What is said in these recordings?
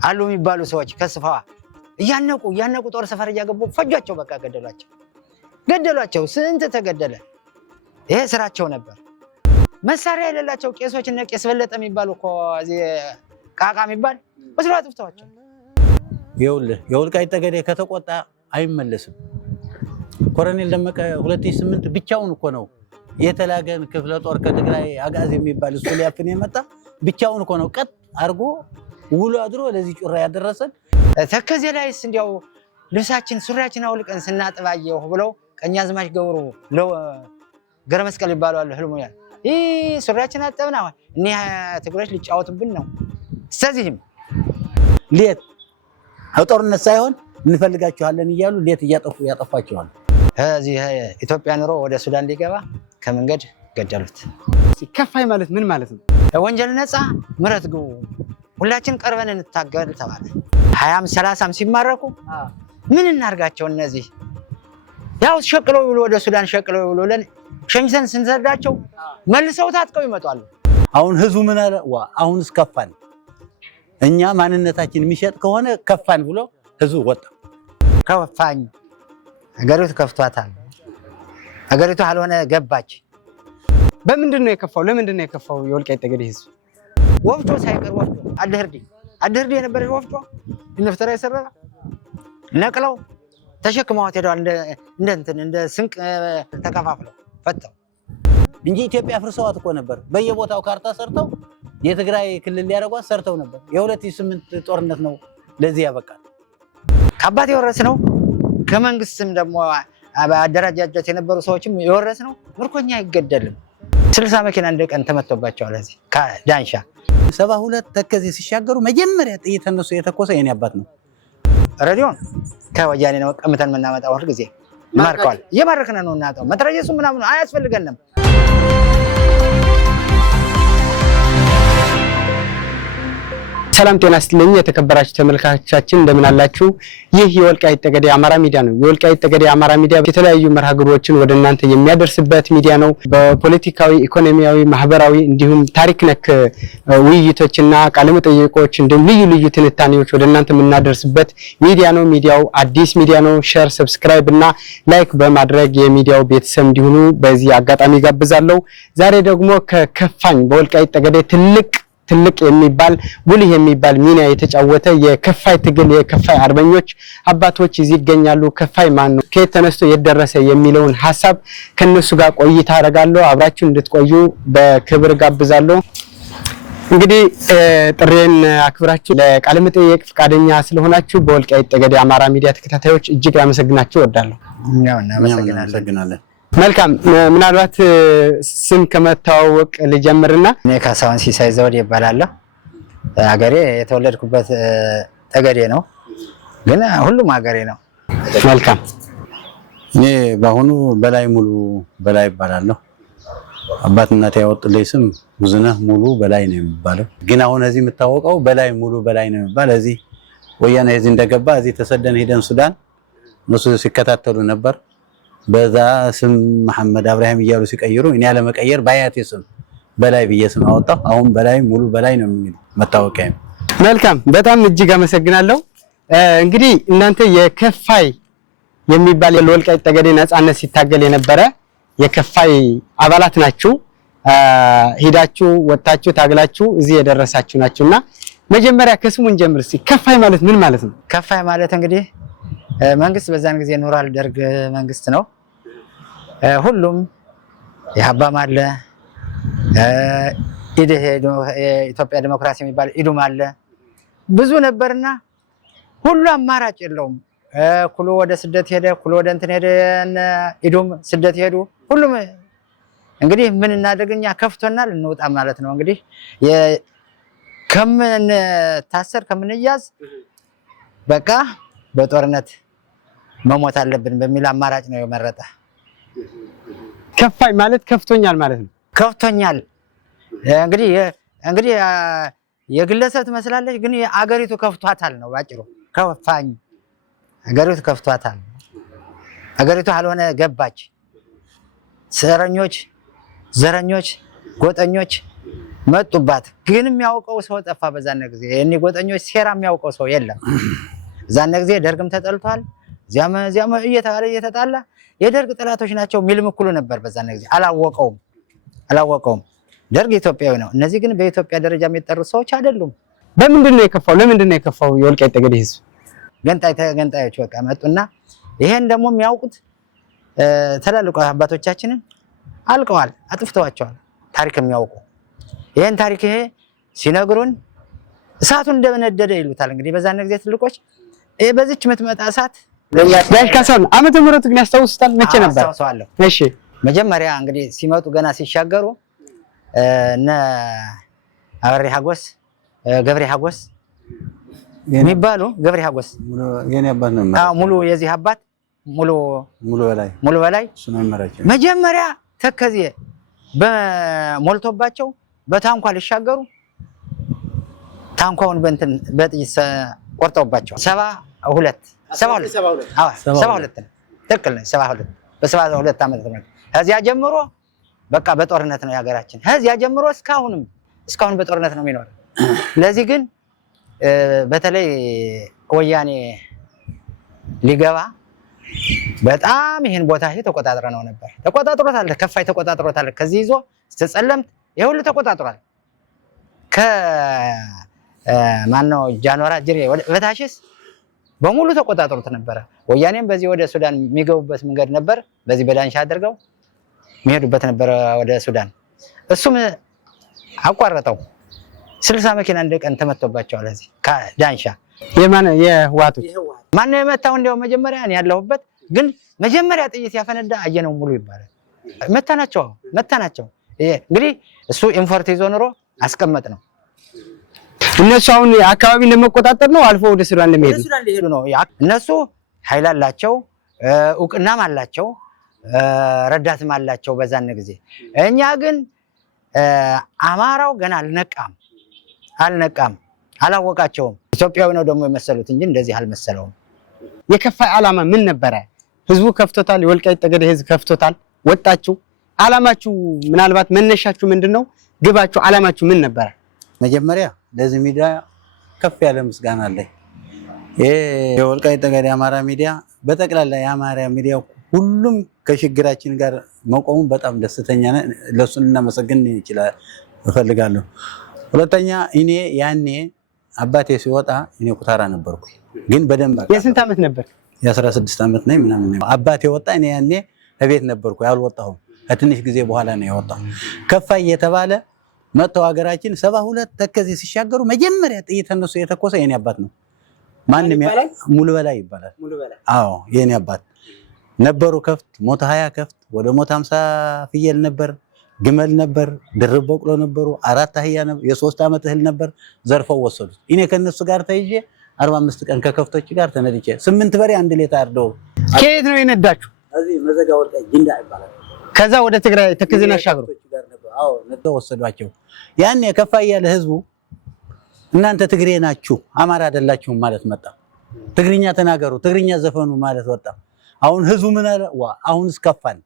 አሉ የሚባሉ ሰዎች ከስፋዋ እያነቁ ጦር ሰፈር እያገቡ ፈጇቸው። በቃ ገደሏቸው። ስንት ተገደለ። ይሄ ስራቸው ነበር። መሳሪያ የሌላቸው ቄሶች እና ቄስ በለጠ የሚባሉ እኮ እዚህ ቃቃ የሚባል ወስዶ አጥፍተዋቸው። የወልቃይት ጠገዴ ከተቆጣ አይመለስም። ኮሎኔል ደመቀ 2008 ብቻውን እኮ ነው የተላገን ክፍለ ጦር ከትግራይ አጋዝ የሚባል እሱ ሊያፍን የመጣ ብቻውን እኮ ነው ቀጥ አርጎ ውሎ አድሮ ለዚህ ጩራ ያደረሰን። ተከዜ ላይስ እንዲያው ልብሳችን ሱሪያችን አውልቀን ስናጥባየው ብለው ቀኛዝማች ገብሩ ገረ መስቀል ይባላል ህልሙኛል። ሱሪያችን አጠብና እኔ ትግሮች ሊጫወቱብን ነው። ስለዚህም ሌት ጦርነት ሳይሆን እንፈልጋቸዋለን እያሉ ሌት ያጠፋቸዋል። እዚህ ኢትዮጵያ ኑሮ ወደ ሱዳን ሊገባ ከመንገድ ገደሉት። ከፋይ ማለት ምን ማለት ነው? ወንጀል ነፃ ምረት ግቡ ሁላችን ቀርበን እንታገል ተባለ። 20 30 ሲማረኩ ምን እናርጋቸው? እነዚህ ያው ሸቅለው ብሎ ወደ ሱዳን ሸቅለው ብሎለን ሸኝተን ስንሰዳቸው መልሰው ታጥቀው ይመጣሉ። አሁን ህዝቡ ምን አለ? አሁንስ ከፋን፣ እኛ ማንነታችን የሚሸጥ ከሆነ ከፋን ብሎ ህዝቡ ወጣ። ከፋኝ ሀገሪቱ ከፍቷታል። ሀገሪቱ አልሆነ ገባች። በምንድን ነው የከፋው? ለምንድን ነው የከፋው? የወልቃይት ጠገዴ ህዝብ ወፍጮ ሳይቀር ወፍጮ አደህርዲ የነበረ ወፍጮ እንፍተራ የሰራ ነቅለው ተሸክመዋት ሄደዋል። እንደ ስንቅ ተከፋፍለው ፈተው እንጂ ኢትዮጵያ ፍርሰዋት እኮ ነበር። በየቦታው ካርታ ሰርተው የትግራይ ክልል ሊያደርጓት ሰርተው ነበር። የ2008 ጦርነት ነው ለዚህ ያበቃል። ከአባት የወረስነው ከመንግስትም ደግሞ አደረጃጀት የነበሩ ሰዎችም የወረስነው ምርኮኛ አይገደልም። 60 መኪና እንደ ቀን ተመቶባቸዋል። እዚህ ከዳንሻ 72 ተከዜ ሲሻገሩ መጀመሪያ ጥይት እነሱ የተኮሰ የኔ አባት ነው። ሬዲዮን ከወያኔ ነው ቀምተን የምናመጣው። ሁል ጊዜ ማርከዋል። እየማረክን ነው እናጣው። መትረየሱ ምናምን አያስፈልገንም። ሰላም ጤና ይስጥልኝ የተከበራችሁ ተመልካቾቻችን እንደምን አላችሁ? ይህ የወልቃይት ጠገዴ አማራ ሚዲያ ነው። የወልቃይት ጠገዴ አማራ ሚዲያ የተለያዩ መርሃ ግብሮችን ወደ እናንተ የሚያደርስበት ሚዲያ ነው። በፖለቲካዊ፣ ኢኮኖሚያዊ፣ ማህበራዊ እንዲሁም ታሪክ ነክ ውይይቶችና ቃለ መጠይቆች እንዲሁም ልዩ ትንታኔዎች ወደ እናንተ የምናደርስበት ሚዲያ ነው። ሚዲያው አዲስ ሚዲያ ነው። ሼር፣ ሰብስክራይብ እና ላይክ በማድረግ የሚዲያው ቤተሰብ እንዲሆኑ በዚህ አጋጣሚ ጋብዛለሁ። ዛሬ ደግሞ ከከፋኝ በወልቃይት ጠገዴ ትልቅ የሚባል ጉልህ የሚባል ሚና የተጫወተ የከፋይ ትግል የከፋይ አርበኞች አባቶች እዚህ ይገኛሉ። ከፋይ ማን ነው? ከየት ተነስቶ የደረሰ የሚለውን ሐሳብ ከነሱ ጋር ቆይታ አደርጋለሁ። አብራችሁ እንድትቆዩ በክብር ጋብዛለሁ። እንግዲህ ጥሬን አክብራችሁ ለቃለ መጠይቅ ፈቃደኛ ስለሆናችሁ በወልቃይት ጠገዴ አማራ ሚዲያ ተከታታዮች እጅግ አመሰግናችሁ እወዳለሁ። እናመሰግናለን። መልካም፣ ምናልባት ስም ከመተዋወቅ ልጀምርና እኔ ካሳሁን ሲሳይ ዘውዴ ይባላለሁ። ሀገሬ የተወለድኩበት ጠገዴ ነው፣ ግን ሁሉም ሀገሬ ነው። መልካም። እኔ በአሁኑ በላይ ሙሉ በላይ ይባላለሁ። አባት እናቴ ያወጡልኝ ስም ብዙነህ ሙሉ በላይ ነው የሚባለው፣ ግን አሁን እዚህ የምታወቀው በላይ ሙሉ በላይ ነው የሚባል። እዚህ ወያኔ እዚህ እንደገባ እዚህ ተሰደን ሄደን ሱዳን እነሱ ሲከታተሉ ነበር። በዛ ስም መሐመድ አብራሂም እያሉ ሲቀይሩ እኔ ያለመቀየር ባያቴ ስም በላይ ብዬ ስም አወጣሁ። አሁን በላይ ሙሉ በላይ ነው የሚል መታወቂያ። መልካም፣ በጣም እጅግ አመሰግናለሁ። እንግዲህ እናንተ የከፋይ የሚባል የወልቃይት ጠገዴ ነፃነት ሲታገል የነበረ የከፋይ አባላት ናችሁ። ሄዳችሁ ወጣችሁ ታግላችሁ እዚህ የደረሳችሁ ናችሁና መጀመሪያ ከስሙን ጀምር እስኪ። ከፋይ ማለት ምን ማለት ነው? ከፋይ ማለት እንግዲህ መንግስት በዛን ጊዜ ኖራል፣ ደርግ መንግስት ነው። ሁሉም የሀባም አለ፣ የኢትዮጵያ ዲሞክራሲ የሚባል ኢዱም አለ፣ ብዙ ነበርና ሁሉ አማራጭ የለውም። ኩሉ ወደ ስደት ሄደ፣ ኩሉ ወደ እንትን ሄደ፣ ኢዱም ስደት ሄዱ። ሁሉም እንግዲህ ምን እናደርግኛ ከፍቶናል፣ እንውጣ ማለት ነው። እንግዲህ ከምን ታሰር ከምንያዝ በቃ በጦርነት መሞት አለብን በሚል አማራጭ ነው የመረጠ። ከፋይ ማለት ከፍቶኛል ማለት ነው። ከፍቶኛል እንግዲህ የግለሰብ ትመስላለች፣ ግን አገሪቱ ከፍቷታል ነው ባጭሩ። ከፋኝ አገሪቱ ከፍቷታል። አገሪቱ አልሆነ ገባች። ዘረኞች፣ ጎጠኞች መጡባት። ግን የሚያውቀው ሰው ጠፋ። በዛን ጊዜ የኔ ጎጠኞች ሴራ የሚያውቀው ሰው የለም። ዛን ጊዜ ደርግም ተጠልቷል። ዚያም እየተጣላ የደርግ ጠላቶች ናቸው ሚልም እኩሉ ነበር። በዛን ጊዜ አላወቀውም። ደርግ ኢትዮጵያዊ ነው። እነዚህ ግን በኢትዮጵያ ደረጃ የሚጠሩ ሰዎች አይደሉም። በምንድን ነው የከፋው? ለምንድን ነው የከፋው? የወልቃይት ጠገዴ ህዝብ ገንጣዮች በቃ መጡና ይሄን ደግሞ የሚያውቁት ትላልቅ አባቶቻችንን አልቀዋል፣ አጥፍተዋቸዋል። ታሪክ የሚያውቁ ይሄን ታሪክ ይሄ ሲነግሩን እሳቱን እንደነደደ ይሉታል። እንግዲህ በዛን ጊዜ ትልቆች በዚች የምትመጣ እሳት ጋሽ ካሳሁን ዓመተ ምህረቱ ግን ያስታውሱታል? መቼ ነበር? አስታውሰዋለሁ። እሺ መጀመሪያ እንግዲህ ሲመጡ ገና ሲሻገሩ እነ አበሬ ሀጎስ ገብሬ ሀጎስ የሚባሉ ገብሬ ሀጎስ የኔ አባት ነው። ሙሉ የዚህ አባት ሙሉ በላይ መጀመሪያ ተከዜ በሞልቶባቸው በታንኳ ሊሻገሩ ታንኳውን በጥይት ቆርጠውባቸው 72 ነው። ትክክል ነው። 72 በ72 ዓመት ነው። ከዚያ ጀምሮ በቃ በጦርነት ነው ያገራችን። ከዚያ ጀምሮ እስካሁን በጦርነት ነው የሚኖር። ለዚህ ግን በተለይ ወያኔ ሊገባ በጣም ይሄን ቦታ ተቆጣጥረነው ነበር። ተቆጣጥሮታል። ከፋይ ተቆጣጥሮታል። ከዚህ ይዞ ጸለምት ይሄ ሁሉ ተቆጣጥሯል። ከማነው ጃንዋራ ጅሬ በታሽስ በሙሉ ተቆጣጥሮት ነበር። ወያኔም በዚህ ወደ ሱዳን የሚገቡበት መንገድ ነበር። በዚህ በዳንሻ አድርገው የሚሄዱበት ነበር ወደ ሱዳን። እሱም አቋረጠው። 60 መኪና አንድ ቀን ተመቶባቸዋል። እዚህ ከዳንሻ የህዋቶች ማን የመታው? እንደው መጀመሪያ እኔ ያለሁበት ግን መጀመሪያ ጥይት ያፈነዳ አየነው ሙሉ ይባላል። መታናቸው። እንግዲህ እሱ ኢንፎርት ይዞ ኑሮ አስቀመጥ ነው። እነሱ አሁን አካባቢ ለመቆጣጠር ነው አልፎ ወደ ሱዳን ለመሄድ ነው። እነሱ ኃይል አላቸው፣ እውቅናም አላቸው፣ ረዳትም አላቸው በዛን ጊዜ። እኛ ግን አማራው ገና አልነቃም፣ አላወቃቸውም። ኢትዮጵያዊ ነው ደግሞ የመሰሉት እንጂ እንደዚህ አልመሰለውም። የከፋይ ዓላማ ምን ነበረ? ህዝቡ ከፍቶታል። የወልቃይት ጠገዴ ህዝብ ከፍቶታል። ወጣችሁ። ዓላማችሁ ምናልባት መነሻችሁ ምንድነው? ግባችሁ፣ ዓላማችሁ ምን ነበረ? መጀመሪያ ለዚህ ሚዲያ ከፍ ያለ ምስጋና አለኝ። የወልቃይት ጠገዴ አማራ ሚዲያ በጠቅላላ የአማራ ሚዲያ ሁሉም ከችግራችን ጋር መቆሙ በጣም ደስተኛ ነን። ለሱን እናመሰግን እፈልጋለሁ። ሁለተኛ እኔ ያኔ አባቴ ሲወጣ እኔ ኩታራ ነበርኩ፣ ግን በደንብ የስንት ዓመት ነበር? የ16 ዓመት ነኝ ምናምን። አባቴ ወጣ፣ እኔ ያኔ ከቤት ነበርኩ፣ ያልወጣሁም። ከትንሽ ጊዜ በኋላ ነው የወጣው። ከፋይ የተባለ መጥተው ሀገራችን 72 ተከዜ ሲሻገሩ መጀመሪያ ጥይት እነሱ የተኮሰ የኔ አባት ነው። ማንም ሙሉ በላይ ይባላል። አዎ የኔ አባት ነበሩ። ከፍት 120 ከፍት ወደ 150 ፍየል ነበር፣ ግመል ነበር፣ ድርብ በቅሎ ነበሩ፣ 4 አህያ ነበር፣ የ3 ዓመት እህል ነበር። ዘርፈው ወሰዱት። እኔ ከነሱ ጋር ተይዤ 45 ቀን ከከፍቶች ጋር ተነድቼ 8 በሬ አንድ ሌት አርደው። ከየት ነው የነዳችሁ? እዚህ መዘጋ ወልቃይት ጅንዳ ይባላል። ከዛ ወደ ትግራይ ተከዜና ሻግሩ። አዎ ነጥተው ወሰዷቸው። ያኔ ከፋይ ያለ ህዝቡ እናንተ ትግሬ ናችሁ አማራ አይደላችሁም ማለት መጣ። ትግርኛ ተናገሩ፣ ትግርኛ ዘፈኑ ማለት ወጣ። አሁን ህዝቡ ምን አለ? አሁንስ ከፋን፣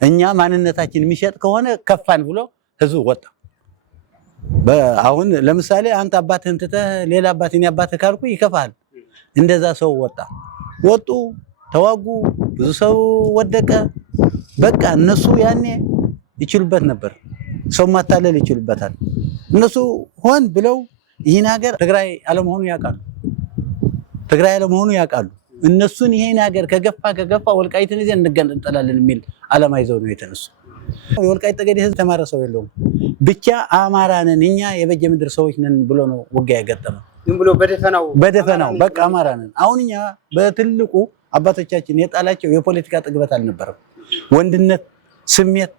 እኛ ማንነታችን የሚሸጥ ከሆነ ከፋን ብሎ ህዝቡ ወጣ። አሁን ለምሳሌ አንተ አባትህን ትተህ ሌላ አባትህን ያባትህ ካልኩ ይከፋል። እንደዛ ሰው ወጡ፣ ተዋጉ፣ ብዙ ሰው ወደቀ። በቃ እነሱ ያኔ ይችሉበት ነበር፣ ሰው ማታለል ይችሉበታል። እነሱ ሆን ብለው ይህን ሀገር ትግራይ አለመሆኑ ያውቃሉ። እነሱን ይሄን ሀገር ከገፋ ወልቃይትን ይዘን እንገነጠላለን የሚል ዓላማ ይዘው ነው የተነሱ። የወልቃይት ጠገዴ ህዝብ ተማረ ሰው የለውም። ብቻ አማራ ነን እኛ የበጀ ምድር ሰዎች ነን ብሎ ነው ውጊያ የገጠመው። ዝም ብሎ በደፈናው በቃ አማራ ነን። አሁን እኛ በትልቁ አባቶቻችን የጣላቸው የፖለቲካ ጥግበት አልነበረም። ወንድነት፣ ስሜት፣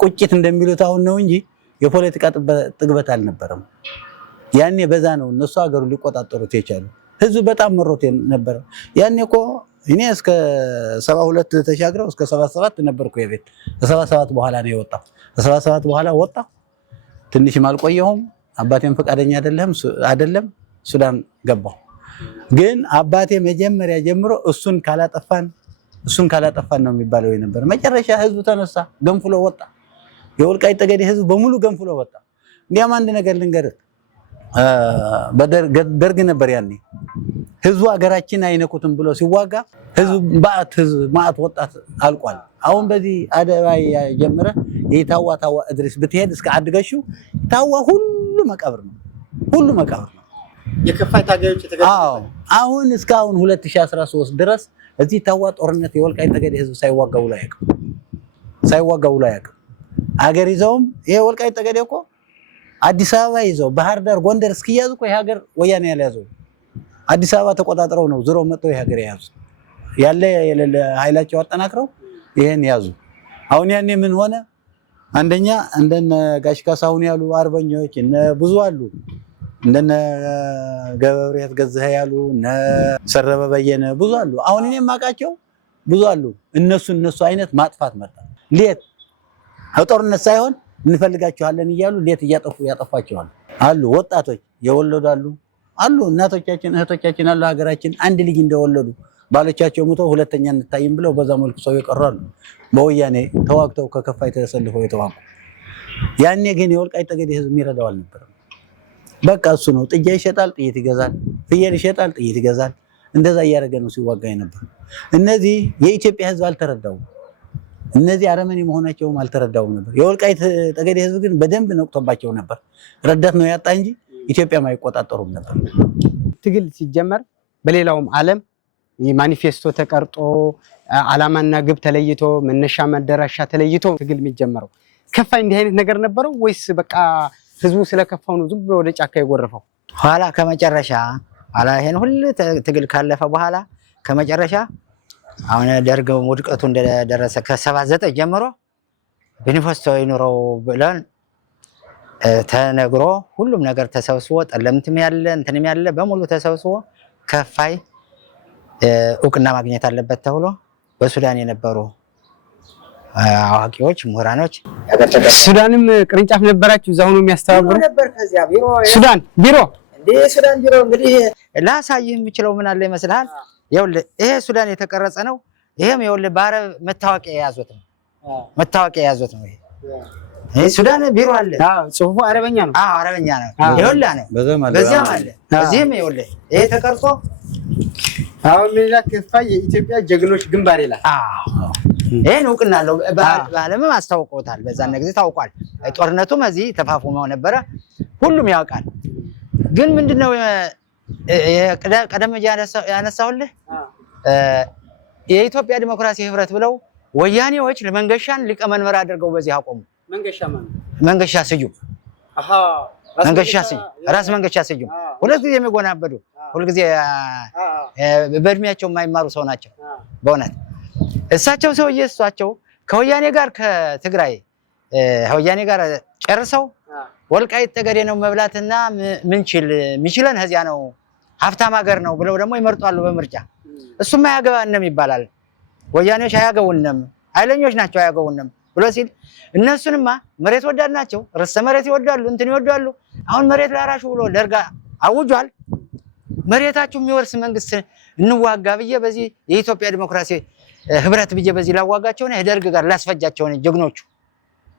ቁጭት እንደሚሉት አሁን ነው እንጂ የፖለቲካ ጥግበት አልነበረም። ያኔ በዛ ነው እነሱ ሀገሩ ሊቆጣጠሩት የቻሉ። ህዝብ በጣም መሮት ነበር። ያኔ እኮ እኔ እስከ 72 ተሻግረው እስከ 77 ነበርኩ የቤት። ከ77 በኋላ ነው የወጣው። ከ77 በኋላ ወጣሁ። ትንሽም አልቆየሁም። አባቴም ፈቃደኛ አይደለም ሱዳን ገባሁ። ግን አባቴ መጀመሪያ ጀምሮ እሱን ካላጠፋን ነው የሚባለው የነበር። መጨረሻ ህዝቡ ተነሳ፣ ገንፍሎ ወጣ። የወልቃይት ጠገዴ ህዝብ በሙሉ ገንፍሎ ወጣ። እንዲያም አንድ ነገር ልንገርህ በደርግ ነበር ያኔ ህዝቡ ሀገራችን አይነኩትም ብሎ ሲዋጋ ህዝብ ማአት ወጣት አልቋል። አሁን በዚህ አደባይ ጀምረ የታዋ እድሪስ ብትሄድ እስከ አድገሹ ታዋ ሁሉ መቃብር ነው። የከፋይ ታጋዮች አዎ አሁን እስካሁን 2013 ድረስ እዚህ ታዋ ጦርነት የወልቃይት ጠገዴ ህዝብ ሳይዋጋው ላይ ያውቃል። አገር ይዘውም ይሄ ወልቃይት ጠገዴ እኮ አዲስ አበባ ይዘው ባህር ዳር ጎንደር እስኪያዙ እኮ የሀገር ወያኔ ያልያዘው አዲስ አበባ ተቆጣጥረው ነው ዝሮ መጥተው የሀገር ያዙ ያለ የሌለ ኃይላቸው አጠናክረው ይሄን ያዙ። አሁን ያኔ ምን ሆነ? አንደኛ እንደነ ጋሽ ካሳሁን ያሉ አርበኞች እነ ብዙ አሉ እንደነ ገብረሕይወት ገዝሀ ያሉ እነ ሰረበ በየነ ብዙ አሉ። አሁን እኔ የማውቃቸው ብዙ አሉ። እነሱ አይነት ማጥፋት መጣ። ሌት ጦርነት ሳይሆን እንፈልጋቸዋለን እያሉ ሌት ያጠፋቸዋል አሉ። ወጣቶች የወለዱ አሉ እናቶቻችን እህቶቻችን አሉ ሀገራችን አንድ ልጅ እንደወለዱ ባሎቻቸው ሙተው ሁለተኛ እንታይም ብለው በዛ መልኩ ሰው ይቀራሉ። በወያኔ ተዋግተው ከከፋይ ተሰልፈው የተዋጉ ያኔ ግን የወልቃይት ጠገዴ ህዝብ የሚረዳው አልነበረም። በቃ እሱ ነው ጥጃ ይሸጣል፣ ጥይት ይገዛል፣ ፍየል ይሸጣል፣ ጥይት ይገዛል። እንደዛ እያደረገ ነው ሲዋጋ ነበር። እነዚህ የኢትዮጵያ ህዝብ አልተረዳው። እነዚህ አረመኔ መሆናቸውም አልተረዳው ነበር። የወልቃይት ጠገዴ ህዝብ ግን በደንብ ነቅቶባቸው ነበር። ረዳት ነው ያጣ እንጂ ኢትዮጵያም አይቆጣጠሩም ነበር። ትግል ሲጀመር በሌላውም ዓለም ማኒፌስቶ ተቀርጦ ዓላማና ግብ ተለይቶ መነሻ መደረሻ ተለይቶ ትግል የሚጀመረው ከፋይ እንዲህ አይነት ነገር ነበረው ወይስ በቃ ህዝቡ ስለከፋው ነው ዝም ብሎ ወደ ጫካ የጎረፈው? ኋላ ከመጨረሻ ይሄን ሁሉ ትግል ካለፈ በኋላ ከመጨረሻ አሁን ደርግ ውድቀቱ እንደደረሰ ከ79 ጀምሮ ማኒፌስቶ ይኖረው ብለን ተነግሮ ሁሉም ነገር ተሰብስቦ ጠለምትም ያለ እንትንም ያለ በሙሉ ተሰብስቦ ከፋይ እውቅና ማግኘት አለበት ተብሎ በሱዳን የነበሩ አዋቂዎች ምሁራኖች ሱዳንም ቅርንጫፍ ነበራችሁ እዛ ሆኖ የሚያስተባብሩ ነበር። ከዚያ ቢሮ ሱዳን ቢሮ እንግዲህ ላሳይህ የምችለው ምን አለ ይመስልሃል? ይኸውልህ ይሄ ሱዳን የተቀረጸ ነው። ይሄም ይኸውልህ በአረብ መታወቂያ የያዙት ነው። ይሄ ሱዳን ቢሮ አለ። ጽሁፉ አረበኛ ነው። አረበኛ ነው። ይኸውልህ ነው በዚያም አለ። እዚህም ይኸውልህ ይሄ ተቀርጾ አሁን ሌላ ከፋይ የኢትዮጵያ ጀግኖች ግንባር ይላል። ይሄን እውቅና አለው። በዓለምም አስታውቀውታል። በዛን ጊዜ ታውቋል። ጦርነቱም እዚህ ተፋፍሞ ነበረ። ሁሉም ያውቃል። ግን ምንድነው ቀደም ያነሳሁልህ የኢትዮጵያ ዲሞክራሲ ህብረት ብለው ወያኔዎች ለመንገሻን ሊቀመንበር አድርገው በዚህ አቆሙ። መንገሻ ስዩም ራስ መንገሻ ስዩም ሁለት ጊዜ የሚጎናበዱ ሁልጊዜ በእድሜያቸው የማይማሩ ሰው ናቸው። በእውነት እሳቸው ከወያኔ ጋር ከትግራይ ወያኔ ጋር ጨርሰው ወልቃይት ጠገዴ ነው መብላትና ምንችለን ከዚያ ነው ሀብታም ሀገር ነው ብለው ደግሞ ይመርጣሉ በምርጫ። እሱማ አያገባንም ይባላል። ወያኔዎች አያገቡንም፣ ኃይለኞች ናቸው አያገቡንም ብሎ ሲል እነሱንማ መሬት ወዳድ ናቸው፣ ርዕሰ መሬት ይወዳሉ፣ እንትን ይወዳሉ። አሁን መሬት ላራሹ ብሎ ደርግ አውጇል። መሬታችሁ የሚወርስ መንግስት እንዋጋ ብዬ በዚህ የኢትዮጵያ ዲሞክራሲ ህብረት ብዬ በዚህ ላዋጋቸው ነው ደርግ ጋር ላስፈጃቸው ነው ጀግኖቹ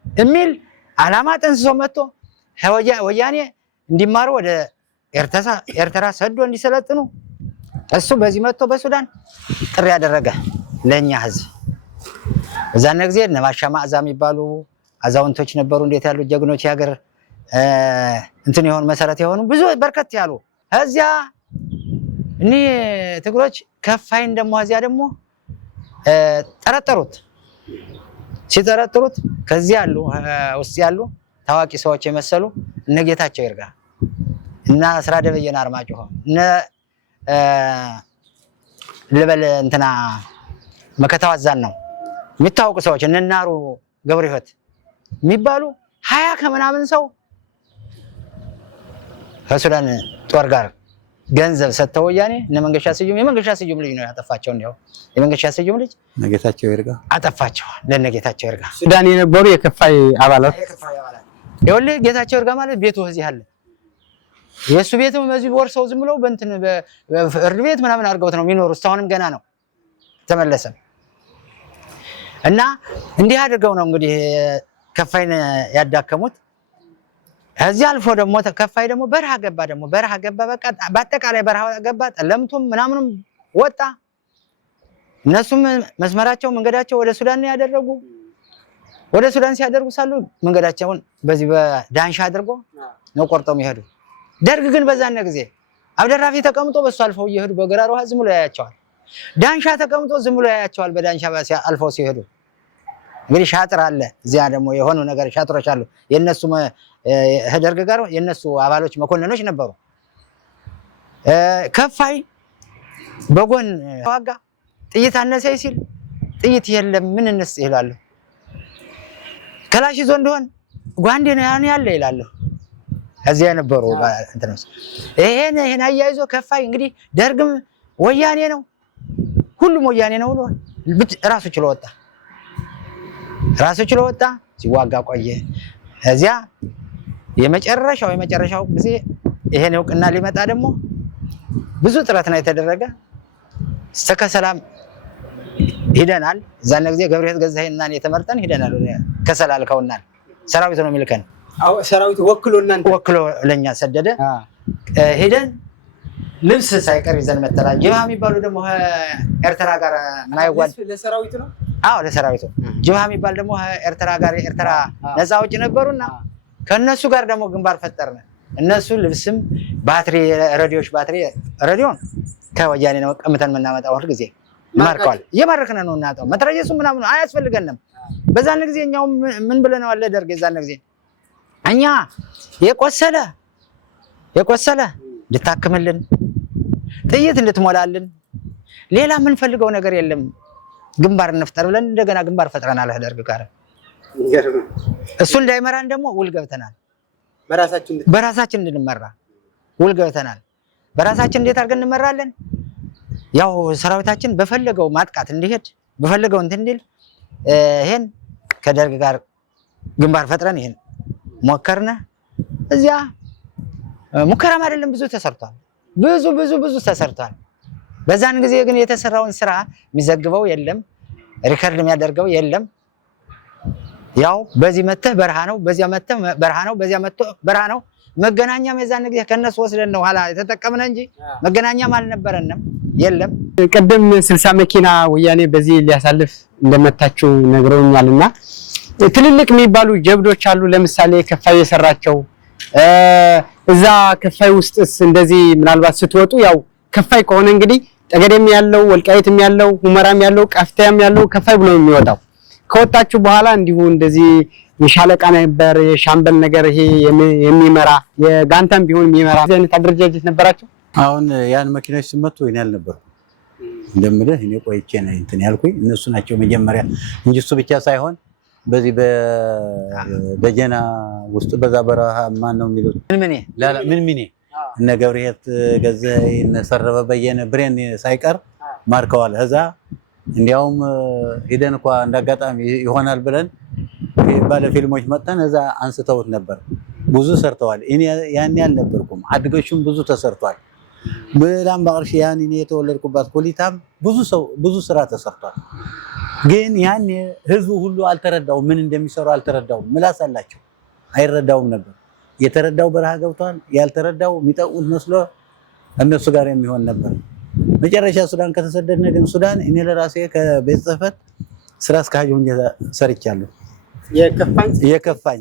የሚል ዓላማ ጠንስሶ መጥቶ ወያኔ እንዲማሩ ወደ ኤርትራ ሰዶ እንዲሰለጥኑ እሱ በዚህ መጥቶ በሱዳን ጥሪ ያደረገ ለኛ ህዝብ። በዛን ጊዜ ነማሻ ማዕዛ የሚባሉ አዛውንቶች ነበሩ። እንዴት ያሉ ጀግኖች የሀገር እንትን የሆኑ መሰረት የሆኑ ብዙ በርከት ያሉ እዚያ እኔ ትግሮች ከፋይን ደግሞ እዚያ ደግሞ ሲጠረጥሩት ከዚህ ያሉ ውስጥ ያሉ ታዋቂ ሰዎች የመሰሉ እነ ጌታቸው ይርጋ እና አስራደ በየነ አርማጭሆ እነ ልበል እንትና መከታዋዛን ነው የሚታወቁ ሰዎች እነ ናሩ ገብረሕይወት የሚባሉ 20 ከምናምን ሰው ከሱዳን ጦር ጋር ገንዘብ ሰጥተው ወያኔ እነ መንገሻ ስዩም የመንገሻ ስዩም ልጅ ነው ያጠፋቸው። እንደው የመንገሻ ስዩም ልጅ ነገታቸው ይርጋ አጠፋቸው። ለነጌታቸው ይርጋ ሱዳን የነበሩ የከፋይ አባላት ይኸውልህ ጌታቸው ይርጋ ማለት ቤቱ እዚህ አለ። የሱ ቤትም በዚህ ወርሰው ዝም ብለው በእንትን በፍርድ ቤት ምናምን አድርገውት ነው የሚኖሩ። እስካሁንም ገና ነው ተመለሰም እና እንዲህ አድርገው ነው እንግዲህ ከፋይን ያዳከሙት። እዚህ አልፎ ደግሞ ተከፋይ ደግሞ በረሃ ገባ በቃ በአጠቃላይ በረሃ ገባ። ጠለምቱም ምናምንም ወጣ። እነሱም መስመራቸው መንገዳቸው ወደ ሱዳን ነው ያደረጉ። ወደ ሱዳን ሲያደርጉ ሳሉ መንገዳቸውን በዚህ በዳንሻ አድርጎ ነው ቆርጠው የሚሄዱ። ደርግ ግን በዛን ጊዜ አብደራፊ ተቀምጦ በሱ አልፈው እየሄዱ በግራሩ ዝም ብሎ ያያቸዋል። ዳንሻ ተቀምጦ ዝም ብሎ ያያቸዋል። በዳንሻ አልፈው ሲሄዱ እንግዲህ ሻጥር አለ። እዚያ ደግሞ የሆኑ ነገር ሻጥሮች አሉ። የነሱ ደርግ ጋር የነሱ አባሎች መኮንኖች ነበሩ። ከፋይ በጎን ዋጋ ጥይት አነሰይ ሲል ጥይት የለም ምን እንስ ይላሉ። ከላሽ ይዞ እንደሆን ጓንዴ ነው ያለ ይላሉ። እዚያ ነበሩ እንትነስ ይሄን አያይዞ ከፋይ እንግዲህ ደርግም ወያኔ ነው ሁሉም ወያኔ ነው ብሎ ራሱ ችሎ ወጣ። ሲዋጋ ቆየ። እዚያ የመጨረሻው ጊዜ ይሄን እውቅና ሊመጣ ደግሞ ብዙ ጥረት ነው የተደረገ። እስከ ሰላም ሄደናል። እዛን ጊዜ ገብርኤል ገዛኸኝና እኔ ተመርጠን ሄደናል። ከሰላም ልከውናል። ሰራዊት ነው የሚልከን። ሰራዊት ወክሎ ለኛ ሰደደ። ሄደን ልብስ ሳይቀር ይዘን መተናል። ጅብሃ የሚባሉ ደግሞ ኤርትራ ጋር ማይጓድ ለሰራዊት ነው። አዎ ለሰራዊቱ ጅብሃ የሚባል ደግሞ ኤርትራ ጋር ኤርትራ ነፃ አውጪ ነበሩና ከነሱ ጋር ደግሞ ግንባር ፈጠርን። እነሱ ልብስም ባትሪ ሬዲዮን ከወያኔ ነው ቀምተን የምናመጣው። ሁሉ ጊዜ ማርከዋል። እየማረክን ነው እናጣው። መትረየሱ ምናምን አያስፈልገንም። በዛን ጊዜ እኛው ምን ብለናል አለ ደርግ። የዛን ጊዜ እኛ የቆሰለ እንድታክምልን ጥይት እንድትሞላልን ሌላ ምን ፈልገው ነገር የለም፣ ግንባር እንፍጠር ብለን እንደገና ግንባር ፈጥረናል ደርግ ጋር። እሱ እንዳይመራን ደግሞ ውል ገብተናል። በራሳችን እንድንመራ ውል ገብተናል። በራሳችን እንዴት አድርገን እንመራለን? ያው ሰራዊታችን በፈለገው ማጥቃት እንዲሄድ በፈለገው እንትን እንዲል ይሄን ከደርግ ጋር ግንባር ፈጥረን ይሄን ሞከርነ። እዚያ ሙከራም አይደለም ብዙ ተሰርቷል። ብዙ ተሰርቷል። በዛን ጊዜ ግን የተሰራውን ስራ የሚዘግበው የለም፣ ሪከርድ የሚያደርገው የለም። ያው በዚህ መተህ በረሃ ነው፣ በዚያ መተህ በረሃ ነው፣ በዚያ መተህ በረሃ ነው። መገናኛም የዛን ጊዜ ከነሱ ወስደን ነው ኋላ የተጠቀምነ እንጂ መገናኛም አልነበረንም፣ የለም። ቀደም 60 መኪና ወያኔ በዚህ ሊያሳልፍ እንደመታችሁ ነግረውኛልና ትልልቅ የሚባሉ ጀብዶች አሉ። ለምሳሌ ከፋይ የሰራቸው እዛ ከፋይ ውስጥስ እንደዚህ ምናልባት ስትወጡ ያው ከፋይ ከሆነ እንግዲህ ጠገዴም ያለው ወልቃይትም ያለው ሁመራም ያለው ቀፍታም ያለው ከፋይ ብሎ የሚወጣው ከወጣችሁ በኋላ እንዲሁ እንደዚህ የሻለቃ ነበር የሻምበል ነገር ይሄ የሚመራ የጋንታም ቢሆን የሚመራ አይነት አደረጃጀት ነበራችሁ? አሁን ያን መኪናዎች ሲመጡ እኔ አልነበርኩም። እንደምልህ እኔ ቆይቼ ነው እንትን ያልኩኝ። እነሱ ናቸው መጀመሪያ እንጂ እሱ ብቻ ሳይሆን በዚህ በደጀና ውስጥ በዛ በረሃ ማን ነው የሚሉት ምን እነ ገብርኤል ገዛኸኝ እነ ሰረበ በየነ ብሬን ሳይቀር ማርከዋል። እዛ እንዲያውም ሄደን እንኳን እንዳጋጣሚ ይሆናል ብለን ባለ ፊልሞች መጣን። እዛ አንስተውት ነበር። ብዙ ሰርተዋል። እኔ ያን ያልነበርኩም። አድገሹም ብዙ ተሰርቷል። በላም ባርሽ ያን እኔ የተወለድኩባት ኮሊታም ብዙ ስራ ተሰርቷል። ግን ያን ህዝቡ ሁሉ አልተረዳው፣ ምን እንደሚሰሩ አልተረዳው። ምላስ አላቸው አይረዳውም ነበር። የተረዳው በረሃ ገብቷል። ያልተረዳው የሚጠቁት መስሎ እነሱ ጋር የሚሆን ነበር። መጨረሻ ሱዳን ከተሰደድነ ግን ሱዳን እኔ ለራሴ ከቤት ጽሕፈት ስራ አስኪያጅ ሆኜ ሰርቻለሁ። የከፋኝ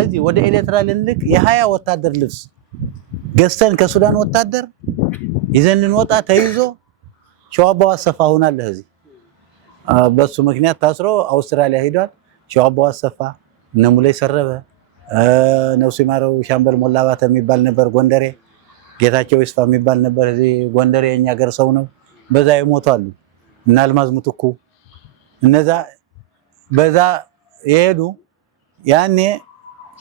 እዚህ ወደ ኤሌትራ ልንልክ የ20 ወታደር ልብስ ገዝተን ከሱዳን ወታደር ይዘን እንወጣ ተይዞ ሸዋባው አሰፋ ሆናል። እዚህ በሱ ምክንያት ታስሮ አውስትራሊያ ሄዷል። ሸዋባው አሰፋ ነሙላይ ሰረበ ነፍሱ ይማረው ሻምበል ሞላባተ የሚባል ነበር ጎንደሬ። ጌታቸው ይስፋ የሚባል ነበር እዚህ ጎንደሬ የኛ ሀገር ሰው ነው። በዛ ይሞታሉ እና አልማዝ ሙትኩ እነዛ በዛ የሄዱ ያኔ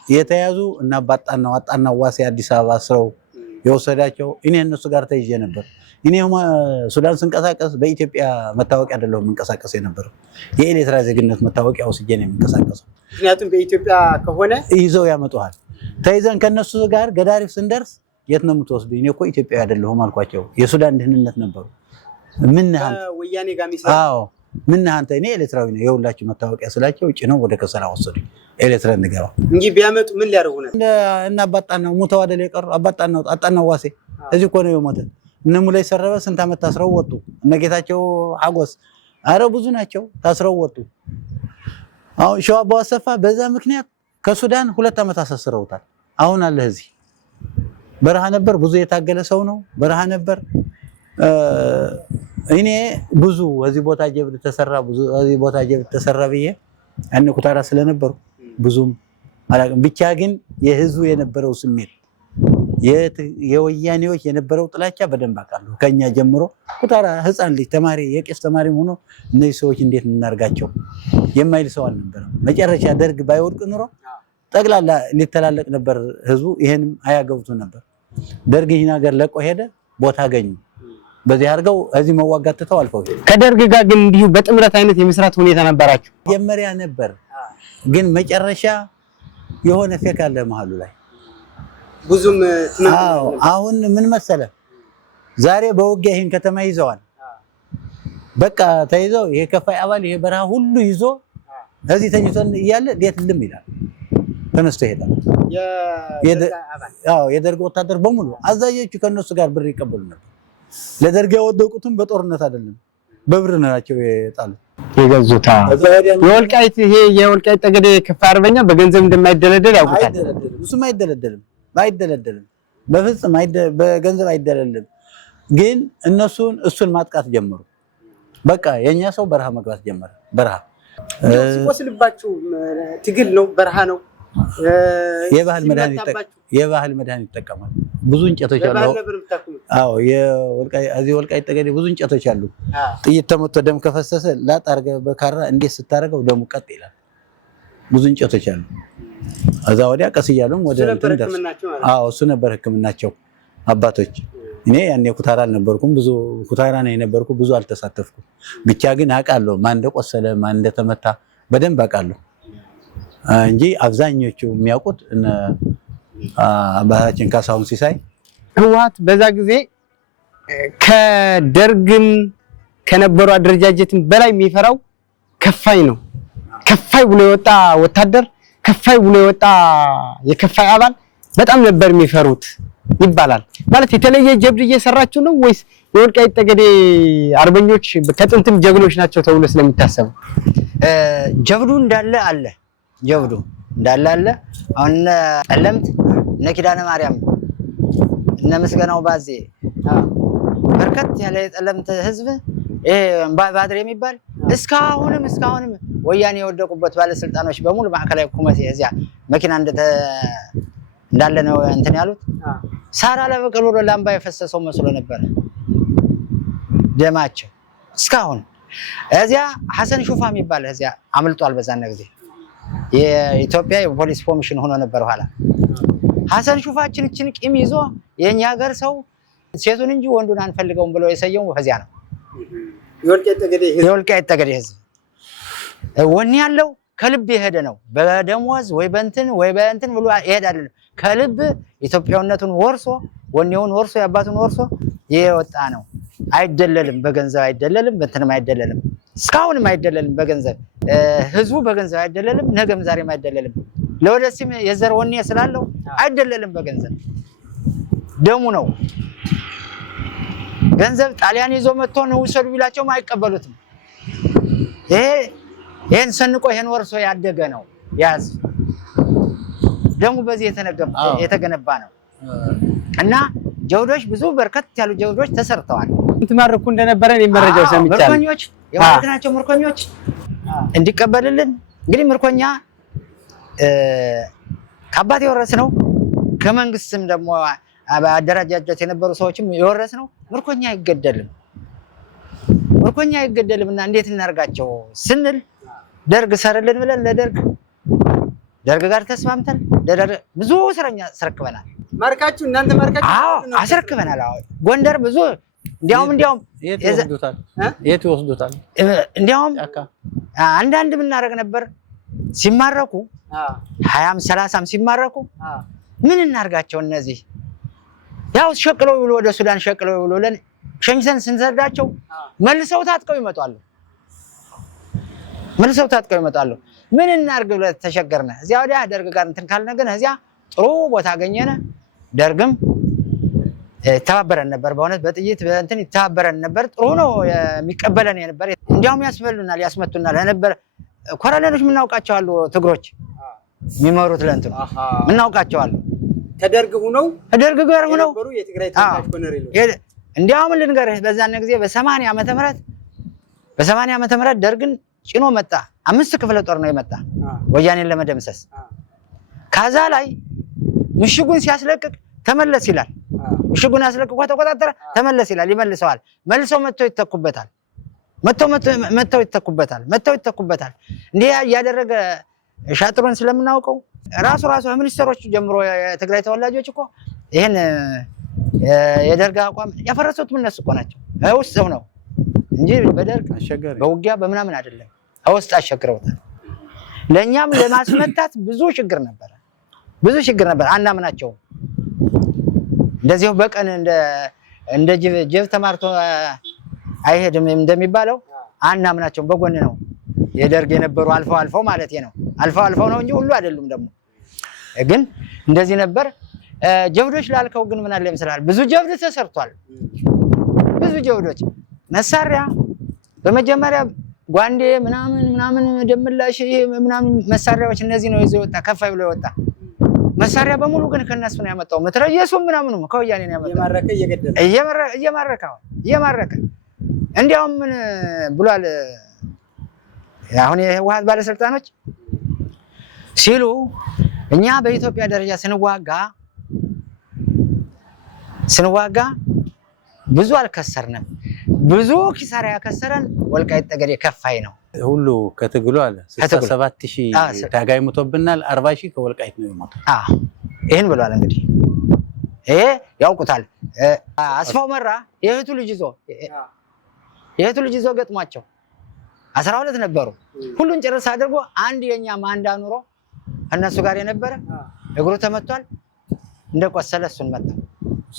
የተያዙ እና አጣና ዋሴ አዲስ አበባ ስረው የወሰዳቸው እኔ እነሱ ጋር ተይዤ ነበር። እኔ ሱዳን ስንቀሳቀስ በኢትዮጵያ መታወቂያ አይደለም እንቀሳቀስ የነበረው የኤሌትራ ዜግነት መታወቂያ ወስጄ ነው የምንቀሳቀሰው። ምክንያቱም በኢትዮጵያ ከሆነ ይዘው ያመጡሃል። ተይዘን ከነሱ ጋር ገዳሪፍ ስንደርስ የት ነው የምትወስዱኝ? እኔ እኮ ኢትዮጵያ አይደለሁም አልኳቸው። የሱዳን ደህንነት ነበሩ። ምን ወያኔ ጋር ሚሰራ ምን አንተ እኔ ኤሌክትራዊ ነው የሁላችሁ መታወቂያ ስላቸው ውጪ ነው ወደ ከሰራ ወሰዱኝ። ኤሌክትሪክ እንገባ እንጂ ቢያመጡ ምን ሊያደርጉ ነው? እና አባጣናው ሞተው አይደል የቀሩ አጣናው ዋሴ እዚህ እኮ ነው የሞተ። እነ ሙላይ ሰረበ ስንት ዓመት ታስረው ወጡ። እነ ጌታቸው ሐጎስ አረ ብዙ ናቸው ታስረው ወጡ። አሁን ሸዋባው አሰፋ በዛ ምክንያት ከሱዳን 2 ዓመት አሳስረውታል። አሁን አለ እዚህ በረሃ ነበር። ብዙ የታገለ ሰው ነው። በረሃ ነበር። እኔ ብዙ እዚህ ቦታ ጀብድ ተሰራ ብዙ እዚህ ቦታ ጀብድ ተሰራ ብዬ እነ ኩታራ ስለነበሩ ብዙም አላውቅም። ብቻ ግን የህዝቡ የነበረው ስሜት የወያኔዎች የነበረው ጥላቻ በደንብ አውቃለሁ። ከኛ ጀምሮ ኩታራ ህፃን ልጅ ተማሪ የቄስ ተማሪም ሆኖ እነዚህ ሰዎች እንዴት እናርጋቸው የማይል ሰው አልነበረም። መጨረሻ ደርግ ባይወድቅ ኑሮ ጠቅላላ ሊተላለቅ ነበር ህዝቡ። ይሄንም አያገብቱ ነበር። ደርግ ይህን ሀገር ለቆ ሄደ፣ ቦታ አገኙ። በዚህ አድርገው እዚህ መዋጋት ተተው አልፈው ከደርግ ጋር ግን እንዲሁ በጥምረት አይነት የመስራት ሁኔታ ነበራችሁ? መጀመሪያ ነበር፣ ግን መጨረሻ የሆነ ፌክ አለ መሀሉ ላይ ብዙም አሁን ምን መሰለ ዛሬ በውጊያ ይሄን ከተማ ይዘዋል። በቃ ተይዘው ይሄ ከፋይ አባል ይሄ በረሃ ሁሉ ይዞ እዚህ ተኝቶን እያለ እንዴት ልም ይላል ተነስቶ ይሄዳል። የደርግ ወታደር በሙሉ አዛዦቹ ከነሱ ጋር ብር ይቀበሉ ነበር። ለደርግ ያወደቁትም በጦርነት አይደለም በብር ናቸው የጣሉት የገዙታ። የወልቃይት ይሄ የወልቃይት ጠገዴ ከፋይ አርበኛ በገንዘብ እንደማይደለደል ያውቁታል። እሱም አይደለደልም በፍጹም በገንዘብ አይደለልም። ግን እሱን ማጥቃት ጀመሩ። በቃ የኛ ሰው በረሃ መግባት ጀመረ። በረሃ ሲቆስልባችሁ ትግል ነው በረሃ ነው የባህል መድኃኒት ይጠቀማል። ብዙ እንጨቶች አሉ። አዎ ወልቃይት ጠገዴ ብዙ እንጨቶች አሉ። ጥይት ተመቶ ደም ከፈሰሰ ላጥ አድርገህ በካራ እንዴት ስታደርገው ደሙ ቀጥ ይላል። ብዙ እንጨቶች አሉ። እዛ ወዲያ ቀስ እያሉም ወደ እንትን ደርሱ። አዎ እሱ ነበር ህክምናቸው አባቶች። እኔ ያኔ ኩታራ አልነበርኩም። ብዙ ኩታራ ነው የነበርኩ። ብዙ አልተሳተፍኩም። ብቻ ግን አውቃለሁ ማን እንደቆሰለ ማን እንደተመታ በደንብ አውቃለሁ እንጂ አብዛኞቹ የሚያውቁት እነ አባታችን ካሳሁን ሲሳይ። ህወሓት በዛ ጊዜ ከደርግም ከነበሩ አደረጃጀትም በላይ የሚፈራው ከፋይ ነው። ከፋይ ብሎ የወጣ ወታደር ከፋይ ብሎ የወጣ የከፋይ አባል በጣም ነበር የሚፈሩት ይባላል። ማለት የተለየ ጀብድ እየሰራችሁ ነው ወይስ የወልቃይት ጠገዴ አርበኞች ከጥንትም ጀግኖች ናቸው ተብሎ ስለሚታሰቡ? ጀብዱ እንዳለ አለ። ጀብዱ እንዳለ አለ። አሁን ጠለምት እነ ኪዳነ ማርያም እነ ምስገናው ባዜ በርከት ያለ የጠለምት ህዝብ ባድሬ የሚባል እስካሁንም ወያኔ የወደቁበት ባለስልጣኖች በሙሉ ማዕከላዊ ኮሚቴ እዚያ መኪና እንዳለ ነው እንትን ያሉት። ሳራ ለበቀል ወደ ላምባ የፈሰሰው መስሎ ነበር ደማቸው እስካሁን። እዚያ ሐሰን ሹፋ የሚባል እዚያ አምልጧል። በዛን ጊዜ የኢትዮጵያ የፖሊስ ኮሚሽን ሆኖ ነበር። ኋላ ሐሰን ሹፋችን እችን ቂም ይዞ የኛ ሀገር ሰው ሴቱን እንጂ ወንዱን አንፈልገውም ብለው የሰየው ከዚያ ነው። የወልቃይት ጠገዴ ህዝብ ወኔ ያለው ከልብ የሄደ ነው። በደሞዝ ወይ በእንትን ብሎ ይሄዳል። ከልብ ኢትዮጵያዊነቱን ወርሶ ወኔውን ወርሶ ያባቱን ወርሶ የወጣ ነው። አይደለልም፣ በገንዘብ አይደለልም፣ በእንትንም አይደለልም። እስካሁንም አይደለልም በገንዘብ ህዝቡ በገንዘብ አይደለልም፣ ነገም ዛሬም አይደለልም። ለወደፊትም የዘር ወኔ ስላለው አይደለልም በገንዘብ ደሙ ነው። ገንዘብ ጣሊያን ይዞ መጥቶ ነው ውሰዱ ቢላቸውም አይቀበሉትም። ይሄን ሰንቆ ይሄን ወርሶ ያደገ ነው። ያዝ ደሙ በዚህ የተገነባ ነው እና ጀውዶች ብዙ በርከት ያሉ ጀውዶች ተሰርተዋል። እንትማረኩ እንደነበረ ነው መረጃው ሰምቻለሁ። ምርኮኞች የማድናቸው ምርኮኞች እንዲቀበልልን እንግዲህ ምርኮኛ ከአባት የወረስነው ከመንግስትም ደግሞ አደረጃጀት የነበሩ ሰዎችም የወረስነው ምርኮኛ አይገደልምና እንዴት እናርጋቸው ስንል ደርግ ሰርልን ብለን ለደርግ ጋር ተስማምተን ብዙ እስረኛ አስረክበናል። ማርካችሁ እናንተ ማርካችሁ? አዎ አስረክበናል። አዎ ጎንደር ብዙ እንዲያውም የት ይወስዱታል? እንዲያውም አንዳንድ ምን እናደርግ ነበር ሲማረኩ 20ም 30ም ሲማረኩ ምን እናርጋቸው እነዚህ ያው ሸቅለው ብሎ ወደ ሱዳን ሸቅለው ብሎ ሸኝተን ስንሰዳቸው መልሰው ታጥቀው ይመጣሉ። መልሰው ታጥቀው ይመጣሉ። ምን እናርግ ብለን ተሸገርነ። እዚያ ወዲያ ደርግ ጋር እንትን ካልነ ግን እዚያ ጥሩ ቦታ አገኘነ። ደርግም ተባበረን ነበር። በእውነት በጥይት በእንትን ተባበረን ነበር። ጥሩ ነው የሚቀበለን የነበር። እንዲያውም ያስበሉናል፣ ያስመቱናል ነበር። ኮሎኔሎች ምናውቃቸው አሉ፣ ትግሮች የሚመሩት ለእንትኑ ምናውቃቸው አሉ። ተደርግ ሆነው ደርግ ጋር ሆነው የትግራይ ተወላጅ ኮሎኔሎች እንዲያውም ልንገርህ በዛን ጊዜ በ80 ዓመተ ምህረት ደርግን ጭኖ መጣ። 5 ክፍለ ጦር ነው የመጣ ወያኔን ለመደምሰስ። ካዛ ላይ ምሽጉን ሲያስለቅቅ ተመለስ ይላል። ምሽጉን አስለቅቆ ተቆጣጠረ፣ ተመለስ ይላል። ይመልሰዋል። መልሰው መጥተው ይተኩበታል። መጥተው ይተኩበታል። እንዲህ ያደረገ ሻጥሩን ስለምናውቀው ራሱ ሚኒስትሮቹ ጀምሮ የትግራይ ተወላጆች እኮ ይሄን የደርግ አቋም ያፈረሱት እነሱ እኮ ናቸው። ውስጥ ነው እንጂ በደርግ በውጊያ በምናምን አይደለም። ውስጥ አሸግረውታል። ለኛም ለማስመታት ብዙ ችግር ነበር። አናምናቸውም። እንደዚሁ በቀን እንደ ጅብ ተማርቶ አይሄድም እንደሚባለው አናምናቸውም። በጎን ነው የደርግ የነበሩ አልፈው ማለት ነው። አልፈው ነው እንጂ ሁሉ አይደሉም። ደግሞ ግን እንደዚህ ነበር። ጀብዶች ላልከው ግን ምን አለ ይመስላል? ብዙ ጀብድ ተሰርቷል። ብዙ ጀብዶች መሳሪያ በመጀመሪያ ጓንዴ ምናምን ደምላሽ ምናምን መሳሪያዎች እነዚህ ነው ይዞ ወጣ። ከፋይ ብሎ ወጣ። መሳሪያ በሙሉ ግን ከነሱ ነው ያመጣው። መትረየሱ ምናምን ከወያኔ ነው ያመጣው። እየማረከ እንዲያውም ምን ብሏል አሁን የህወሓት ባለስልጣኖች ሲሉ እኛ በኢትዮጵያ ደረጃ ስንዋጋ ብዙ አልከሰርንም። ብዙ ኪሳራ ያከሰረን ወልቃይት ጠገዴ ከፋይ ነው። ሁሉ ከትግሉ አለ 67000 ታጋይ ሞቶብናል። 40000 ከወልቃይት ነው የሞተው። ይሄን ብሏል። እንግዲህ ይሄ ያውቁታል። አስፋው መራ የእህቱ ልጅ ይዞ ገጥሟቸው 12 ነበሩ። ሁሉን ጨርስ አድርጎ አንድ የኛ ማንዳ ኑሮ እነሱ ጋር የነበረ እግሩ ተመቷል። እንደቆሰለ እሱን መታ።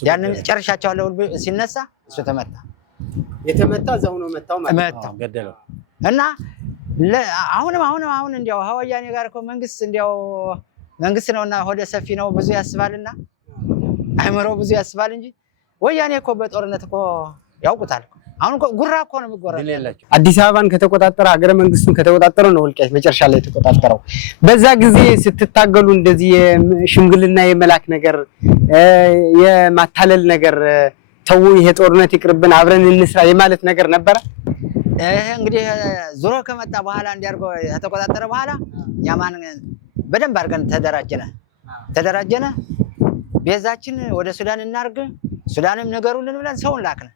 ያንን ጨርሻቸዋለሁ ሲነሳ እሱ ተመታ። የተመታ እዛው ነው መታው ማለት ነው፣ ገደለው። እና አሁን እንዲያው ወያኔ ጋር እኮ መንግስት ነውና ሆደ ሰፊ ነው፣ ብዙ ያስባልና አይምሮ ብዙ ያስባል እንጂ ወያኔ እኮ በጦርነት እኮ ያውቁታል። አሁን እኮ ጉራ እኮ ነው የሚጎራው። አዲስ አበባን ከተቆጣጠረ ሀገረ መንግስቱን ከተቆጣጠረ ነው ወልቃይት መጨረሻ ላይ የተቆጣጠረው። በዛ ጊዜ ስትታገሉ እንደዚህ የሽምግልና የመላክ ነገር የማታለል ነገር ተው ይሄ ጦርነት ይቅርብን አብረን እንስራ የማለት ነገር ነበረ። እንግዲህ ዙሮ ከመጣ በኋላ እንዲያርገው ተቆጣጠረ በኋላ ያማን በደንብ አድርገን ተደራጀነ። ቤዛችን ወደ ሱዳን እናርግ፣ ሱዳንም ነገሩልን ብለን ሰውን ላክነ።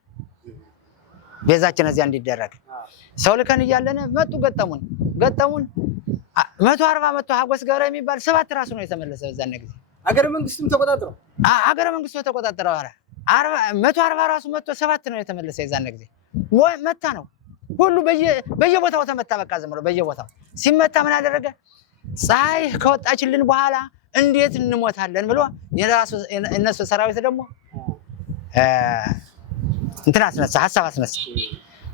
ቤዛችን እዚያ እንዲደረግ ሰው ልከን እያለን መጡ፣ ገጠሙን 140 መጥቶ ሀጎስ ገብረ የሚባል 7 ራሱ ነው የተመለሰ። በዛን ጊዜ ሀገረ መንግስቱም ተቆጣጠረው 140 ራሱ መጥቶ 7 ነው የተመለሰ። የዛን ጊዜ መታ ነው ሁሉ በየቦታው ተመታ። በቃ ዝም ብሎ በየቦታው ሲመታ ምን አደረገ? ፀሐይ ከወጣችልን በኋላ እንዴት እንሞታለን ብሎ እነሱ ሰራዊት ደግሞ እንትን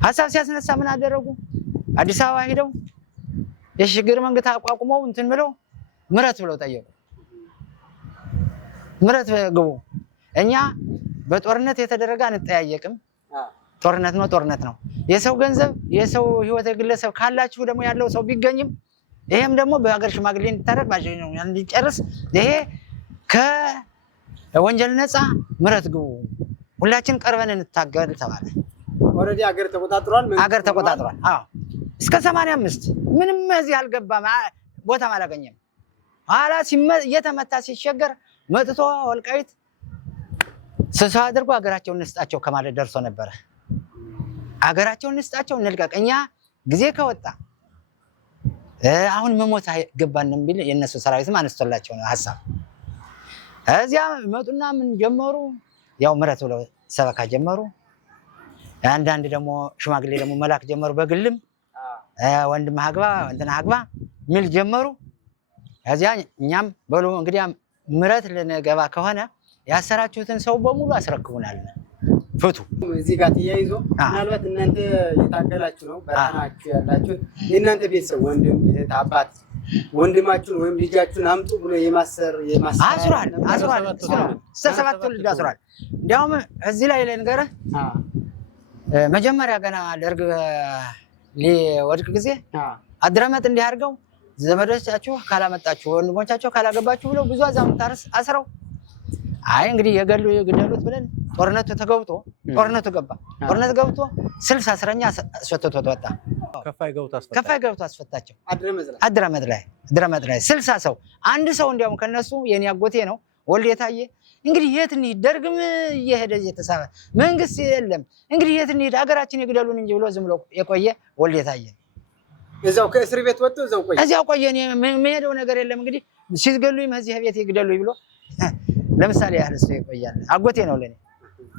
ሀሳብ ሲያስነሳ ምን አደረጉ? አዲስ አበባ ሄደው የሽግግር መንግስት አቋቁመው እንትን ብለው ምረት ብለው ጠየቁ። ምረት ግቡ፣ እኛ በጦርነት የተደረገ አንጠያየቅም። ጦርነት ነው። የሰው ገንዘብ የሰው ህይወት የግለሰብ ካላችሁ ደግሞ ያለው ሰው ቢገኝም ይሄም ደግሞ በሀገር ሽማግሌ እንዲታረቅ እንዲጨርስ ይሄ ከወንጀል ነፃ ምረት ግቡ፣ ሁላችን ቀርበን እንታገል ተባለ። ኦሬዲ ሀገር ተቆጣጥሯል። አዎ እስከ 85 ምንም እዚህ አልገባም፣ ቦታም አላገኘም። ኋላ እየተመታ ሲሸገር መጥቶ ወልቃይት ስብሰባ አድርጎ ሀገራቸውን እንስጣቸው ከማለት ደርሶ ነበረ። ሀገራቸውን እንስጣቸው እንልቀቅ፣ እኛ ጊዜ ከወጣ አሁን መሞት አይገባንም ቢል የነሱ ሰራዊትም አነስቶላቸው ነው ሐሳብ። እዚያ መጡና ምን ጀመሩ? ያው ምረት ብለው ሰበካ ጀመሩ። አንዳንድ ደግሞ ሽማግሌ ደግሞ መላክ ጀመሩ። በግልም ወንድም አግባ እንትና አግባ ሚል ጀመሩ። እዚያ እኛም በሉ እንግዲህ ምረት ልንገባ ከሆነ ያሰራችሁትን ሰው በሙሉ አስረክቡናል። ፍቱ። እዚህ ጋር ተያይዞ ምናልባት እናንተ የታገላችሁ ነው በራናችሁ ያላችሁ የእናንተ ቤተሰብ ወንድም እህት አባት ወንድማችሁን ወይም ልጃችሁን አምጡ ብሎ የማሰር አስሯል እስከ 7 ትውልድ አስሯል። እንዲያውም እዚህ ላይ ልንገርህ መጀመሪያ ገና ደርግ ሊወድቅ ጊዜ አድረመጥ እንዲያርገው ዘመዶቻችሁ ካላመጣችሁ ወንድሞቻችሁ ካላገባችሁ ብለው ብዙ አዛውንት አስረው አይ እንግዲህ የገደሉት ብለን ጦርነቱ ገባ። ጦርነት ገብቶ 60 እስረኛ አስፈትቶ ወጣ። ከፋይ ገብቶ አስፈታቸው። አድረመጥ ላይ 60 ሰው አንድ ሰው እንዲያውም ከነሱ የኔ አጎቴ ነው ወልዴ ታየ። እንግዲህ የት እንሂድ ደርግም እየሄደ እየተሳበ መንግስት የለም እንግዲህ የት እንሂድ ሀገራችን ይግደሉን እንጂ ብሎ ዝም ብሎ የቆየ ወልዴ ታየ። እዛው ከእስር ቤት ወጥቶ እዛው ቆየ። እኔ የምሄደው ነገር የለም እንግዲህ ሲገሉኝ እዚህ ቤት ይግደሉኝ ብሎ ለምሳሌ ያህል ሰው ይቆያል። አጎቴ ነው ለኔ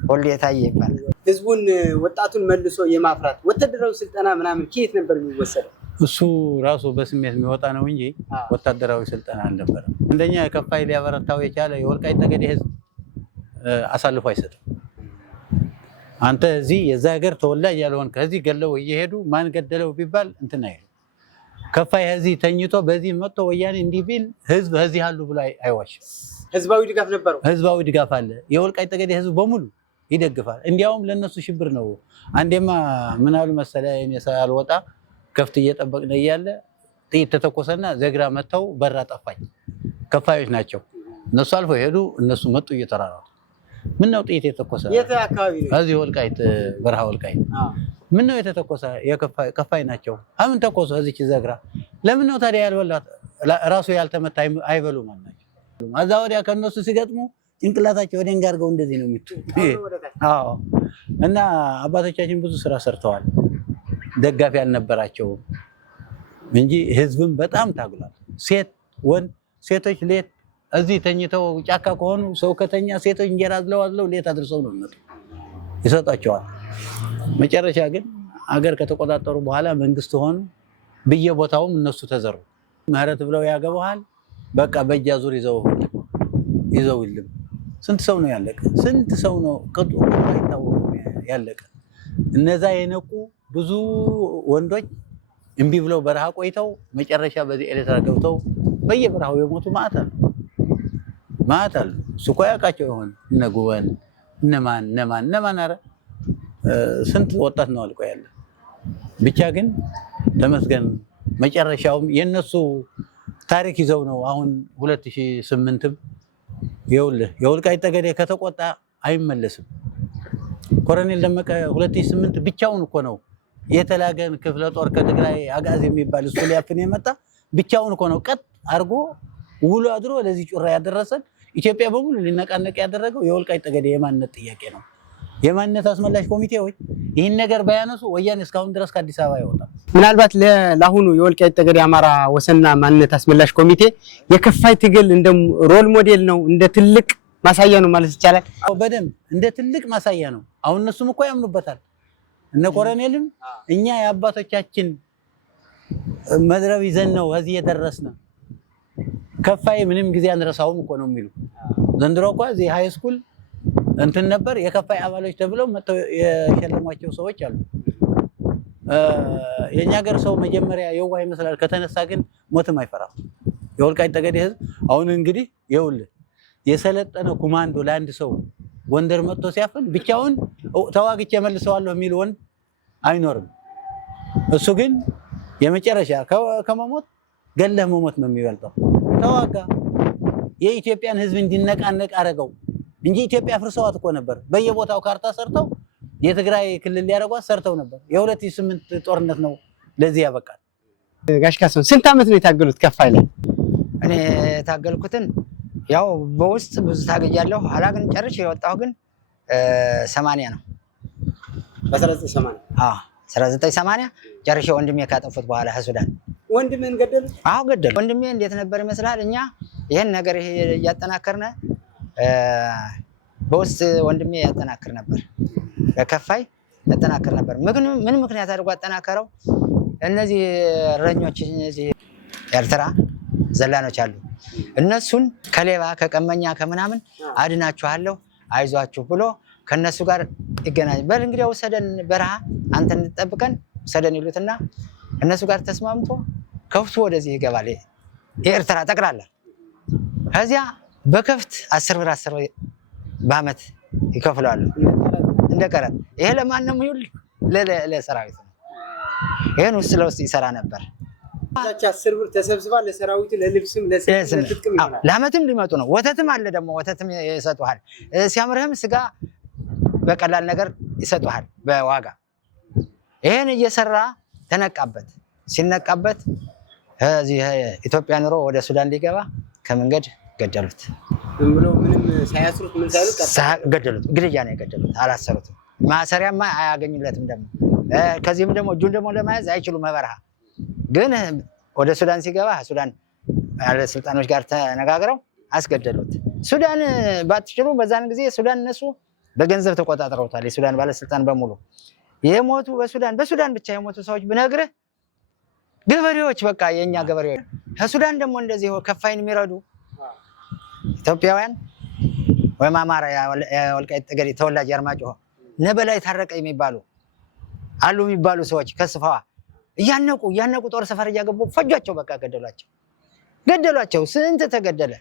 ወልዴ ታየ ይባላል። ህዝቡን ወጣቱን መልሶ የማፍራት ወታደራዊ ስልጠና ምናምን ከየት ነበር የሚወሰደው? እሱ ራሱ በስሜት የሚወጣ ነው እንጂ ወታደራዊ ስልጠና አልነበረም። እንደኛ ከፋይ ሊያበረታው የቻለ የወልቃይት ጠገዴ ህዝብ አሳልፎ አይሰጥም። አንተ እዚህ የዛ ሀገር ተወላጅ ያልሆን ከዚህ ገለው እየሄዱ ማን ገደለው ቢባል እንትና አይሉ ከፋይ እዚህ ተኝቶ በዚህ መጥቶ ወያኔ እንዲህ ቢል ህዝብ እዚህ አሉ ብሎ አይዋሽም። ህዝባዊ ድጋፍ ነበረው። ህዝባዊ ድጋፍ አለ። የወልቃይት ጠገዴ ህዝብ በሙሉ ይደግፋል። እንዲያውም ለነሱ ሽብር ነው። አንዴማ ምን አሉ መሰለህ እኔ ሳልወጣ ከፍት እየጠበቅን እያለ ጥይት ተተኮሰና ዘግራ መተው በራ ጠፋኝ። ከፋዮች ናቸው እነሱ አልፎ ሄዱ። እነሱ መጡ እየተራራጡ ምን ነው ጥይት የተተኮሰ? የት አካባቢ ነው? እዚህ ወልቃይት በረሃ ወልቃይት። ምን ነው የተተኮሰ? የከፋይ ናቸው። አምን ተኮሰ እዚች ዘግራ። ለምን ነው ታዲያ ያልበላት ራሱ ያልተመታ አይበሉ ማለት ናቸው። አዛ ወዲያ ከነሱ ሲገጥሙ ጭንቅላታቸው ወደን ጋር አድርገው እንደዚህ ነው የሚቱ። አዎ እና አባቶቻችን ብዙ ስራ ሰርተዋል። ደጋፊ ያልነበራቸውም እንጂ ህዝብም በጣም ታግሏል። ሴት ወንድ ሴቶች ሌት እዚህ ተኝተው ጫካ ከሆኑ ሰው ከተኛ ሴቶች እንጀራ አዝለው ሌት አድርሰው ነው የሚመጡ ይሰጣቸዋል። መጨረሻ ግን አገር ከተቆጣጠሩ በኋላ መንግስት ሆኑ። በየቦታውም እነሱ ተዘሩ። ምህረት ብለው ያገባዋል። በቃ በእጅ አዙር ይዘውልም ስንት ሰው ነው ያለቀ? ስንት ሰው ነው ቅጡ አይታወቅም ያለቀ? እነዛ የነቁ ብዙ ወንዶች እምቢ ብለው በረሃ ቆይተው መጨረሻ በዚህ ኤሌክትራ ገብተው በየበረሃው የሞቱ ማዕት አሉ። እሱ እኮ ያውቃቸው ይሆን እነ ጉበን እነማን ኧረ ስንት ወጣት ነው አልቆ ያለ። ብቻ ግን ተመስገን መጨረሻውም የነሱ ታሪክ ይዘው ነው። አሁን 2008ም ይኸውልህ የወልቃይት ጠገዴ ከተቆጣ አይመለስም። ኮሎኔል ደመቀ 2008 ብቻውን እኮ ነው የተላገን ክፍለ ጦር ከትግራይ አጋዝ የሚባል እሱ ሊያፍን የመጣ ብቻውን እኮ ነው ቀጥ አድርጎ ውሎ አድሮ ለዚህ ጩራ ያደረሰን። ኢትዮጵያ በሙሉ ሊነቃነቅ ያደረገው የወልቃይት ጠገዴ የማንነት ጥያቄ ነው። የማንነት አስመላሽ ኮሚቴዎች ይህን ነገር ባያነሱ ወያኔ እስካሁን ድረስ ከአዲስ አበባ አይወጣም። ምናልባት ለአሁኑ የወልቃይት ጠገዴ አማራ ወሰንና ማንነት አስመላሽ ኮሚቴ የከፋይ ትግል እንደ ሮል ሞዴል ነው፣ እንደ ትልቅ ማሳያ ነው ማለት ይቻላል። በደንብ እንደ ትልቅ ማሳያ ነው። አሁን እነሱም እኮ ያምኑበታል። እነ ኮሎኔልም እኛ የአባቶቻችን መድረብ ይዘን ነው እዚህ የደረስነው። ከፋይ ምንም ጊዜ አንረሳውም እኮ ነው የሚሉ። ዘንድሮ እኮ እዚህ ሃይ ስኩል እንትን ነበር የከፋይ አባሎች ተብለው መጥተው የሸለሟቸው ሰዎች አሉ። የኛ ሀገር ሰው መጀመሪያ የዋህ ይመስላል፣ ከተነሳ ግን ሞትም አይፈራም። የወልቃይት ጠገዴ ህዝብ አሁን እንግዲህ ይኸውልህ የሰለጠነ ኮማንዶ ለአንድ ሰው ጎንደር መጥቶ ሲያፍን ብቻውን ተዋግቼ መልሰዋለሁ የሚል ወንድ አይኖርም። እሱ ግን የመጨረሻ ከመሞት ገለህ መሞት ነው የሚበልጠው። ተዋጋ። የኢትዮጵያን ህዝብ እንዲነቃነቅ አረገው እንጂ ኢትዮጵያ ፍርሰዋት እኮ ነበር። በየቦታው ካርታ ሰርተው የትግራይ ክልል ሊያደርጓት ሰርተው ነበር። የ2008 ጦርነት ነው ለዚህ ያበቃል። ጋሽ ካሳሁን ስንት ዓመት ነው የታገሉት ከፋይ ላይ? እኔ የታገልኩትን ያው በውስጥ ብዙ ታገያለሁ። ኋላ ግን ጨርሼ የወጣሁ ግን 80 ነው። በ1980 1980 ጨርሼ ወንድሜ ካጠፉት በኋላ ሱዳን ወንድሜን ገደሉት። አዎ ገደሉ። ወንድሜ እንዴት ነበር ይመስላል? እኛ ይሄን ነገር እያጠናከርነ በውስጥ ወንድሜ ያጠናክር ነበር፣ በከፋይ ያጠናክር ነበር። ምን ምክንያት አድርጎ አጠናከረው? እነዚህ እረኞች እነዚህ ኤርትራ ዘላኖች አሉ። እነሱን ከሌባ ከቀመኛ ከምናምን አድናችኋለሁ አይዟችሁ ብሎ ከነሱ ጋር ይገናኝ በል እንግዲህ ወሰደን በረሃ አንተ እንጠብቀን ወሰደን ይሉትና እነሱ ጋር ተስማምቶ ከፍቱ ወደዚህ ይገባል የኤርትራ ጠቅላላ ከዚያ በከፍት 10 ብር በአመት ይከፍላሉ እንደቀረጥ ይሄ ለማንንም ይሁን ለሰራዊት ነው ይሄን ውስጥ ለውስጥ ይሰራ ነበር እዛች 10 ብር ተሰብስባ ለሰራዊት ለልብስም ለጥቅም ይሆናል ለአመትም ሊመጡ ነው ወተትም አለ ደግሞ ወተትም ይሰጡሃል ሲያምርህም ስጋ በቀላል ነገር ይሰጡሃል በዋጋ ይሄን እየሰራ ተነቃበት ሲነቃበት እዚህ ኢትዮጵያ ኑሮ ወደ ሱዳን ሊገባ ከመንገድ ገደሉት ብሎ ምንም ሳያስሩት ምን ሳይሉት ገደሉት ግድያ ነው የገደሉት አላሰሩትም ማሰሪያማ አያገኙለትም ደግሞ ከዚህም ደግሞ እጁን ደግሞ ለማያዝ አይችሉም በበረሃ ግን ወደ ሱዳን ሲገባ ሱዳን ባለስልጣኖች ጋር ተነጋግረው አስገደሉት ሱዳን ባትችሉ በዛን ጊዜ ሱዳን እነሱ በገንዘብ ተቆጣጥረውታል የሱዳን ባለስልጣን በሙሉ የሞቱ በሱዳን ብቻ የሞቱ ሰዎች ብነግርህ ገበሬዎች በቃ የኛ ገበሬዎች ከሱዳን ደግሞ እንደዚህ ከፋይን የሚረዱ ኢትዮጵያውያን ወይም አማራ የወልቃይት ጠገዴ ተወላጅ አርማጭሆ ነበላይ ታረቀ የሚባሉ አሉ የሚባሉ ሰዎች ከስፋዋ እያነቁ ጦር ሰፈር እያገቡ ፈጇቸው በቃ ገደሏቸው ስንት ተገደለ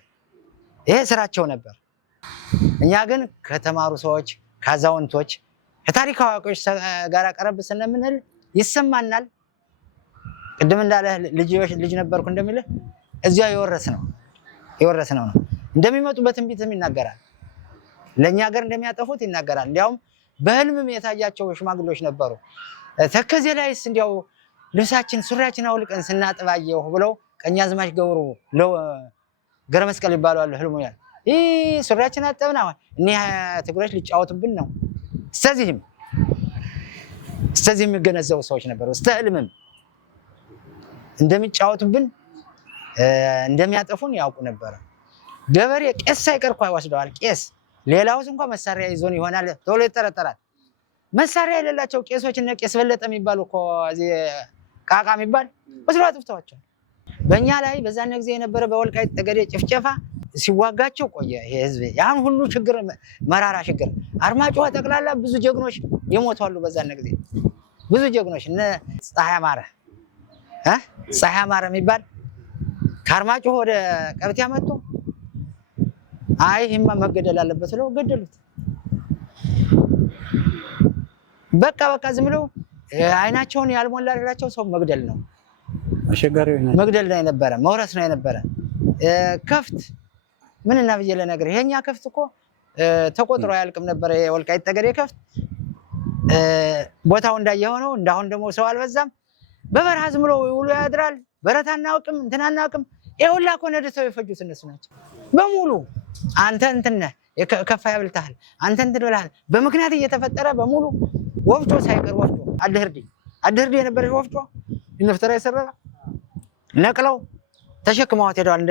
ይሄ ስራቸው ነበር እኛ ግን ከተማሩ ሰዎች ካዛውንቶች ከታሪክ አዋቂዎች ጋር ቀረብ ስለምንል ይሰማናል ቅድም እንዳለ ልጅ ነበርኩ እንደሚል እዚያ የወረስነው ነው እንደሚመጡበት እንቢትም ይናገራል ለኛ ሀገር እንደሚያጠፉት ይናገራል እንዲያውም በህልምም የታያቸው ሽማግሌዎች ነበሩ ተከዜ ላይስ እንዲያው ልብሳችን ሱሪያችን አውልቀን ስናጥባየው ብለው ቀኛዝማች ገብሩ ገረ መስቀል ይባላሉ ህልሙ ያል ሱሪያችን አጠብና እኔ ትግሮች ሊጫወቱብን ነው ስለዚህም የሚገነዘቡ ሰዎች ነበሩ ህልምም እንደሚጫወቱብን እንደሚያጠፉን ያውቁ ነበር ገበሬ ቄስ ሳይቀርኳ ይወስደዋል ቄስ ሌላውስ እንኳን መሳሪያ ይዞን ይሆናል ቶሎ ይጠረጠራል መሳሪያ የሌላቸው ቄሶች እና ቄስ በለጠ የሚባሉ እኮ እዚህ ቃቃ የሚባል ወስዶ አጥፍተዋቸው በእኛ ላይ በዛን ጊዜ የነበረ በወልቃይት ጠገዴ ጭፍጨፋ ሲዋጋቸው ቆየ ይሄ ህዝብ ያን ሁሉ ችግር መራራ ችግር አርማጭሆ ጠቅላላ ብዙ ጀግኖች ይሞታሉ በዛን ጊዜ ብዙ ጀግኖች እነ ፀሐይ አማረ የሚባል ከአርማጭሆ ወደ ቀብት ያመጡ አይ ይሄማ መገደል አለበት ብለው ገደሉት በቃ ዝም ብለው አይናቸውን ያልሞላላቸው ሰው መግደል ነው አሸጋሪ ነው መግደል ነው የነበረ መውረስ ነው የነበረ ከፍት ምን እና ብዬ ለነገር ይሄኛ ከፍት እኮ ተቆጥሮ ያልቅም ነበር የወልቃይት ጠገዴ ከፍት ቦታው እንዳየሆነው እንዳሁን ደግሞ ሰው አልበዛም በበረሃ ዝም ብሎ ውሎ ያድራል በረታና አውቅም እንትናና አውቅም ይሁላ እኮ ነድተው የፈጁት እነሱ ናቸው በሙሉ አንተ እንትን ከፋ ያብልታል አንተ እንትን ብለሃል በምክንያት እየተፈጠረ በሙሉ ወፍጮ ሳይቀር ወፍጮ አድህርዲ የነበረች ወፍጮ እንፍተራ ይሰራ ነቅለው ተሸክመዋት ሄደዋል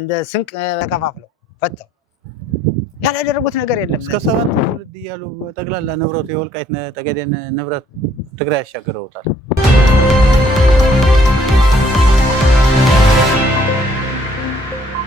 እንደ ስንቅ ተከፋፍለው ፈተው ያላደረጉት ነገር የለም እስከ 7 ትውልድ እያሉ ጠቅላላ ንብረቱ የወልቃይት ጠገዴን ንብረት ትግራይ ያሻገረውታል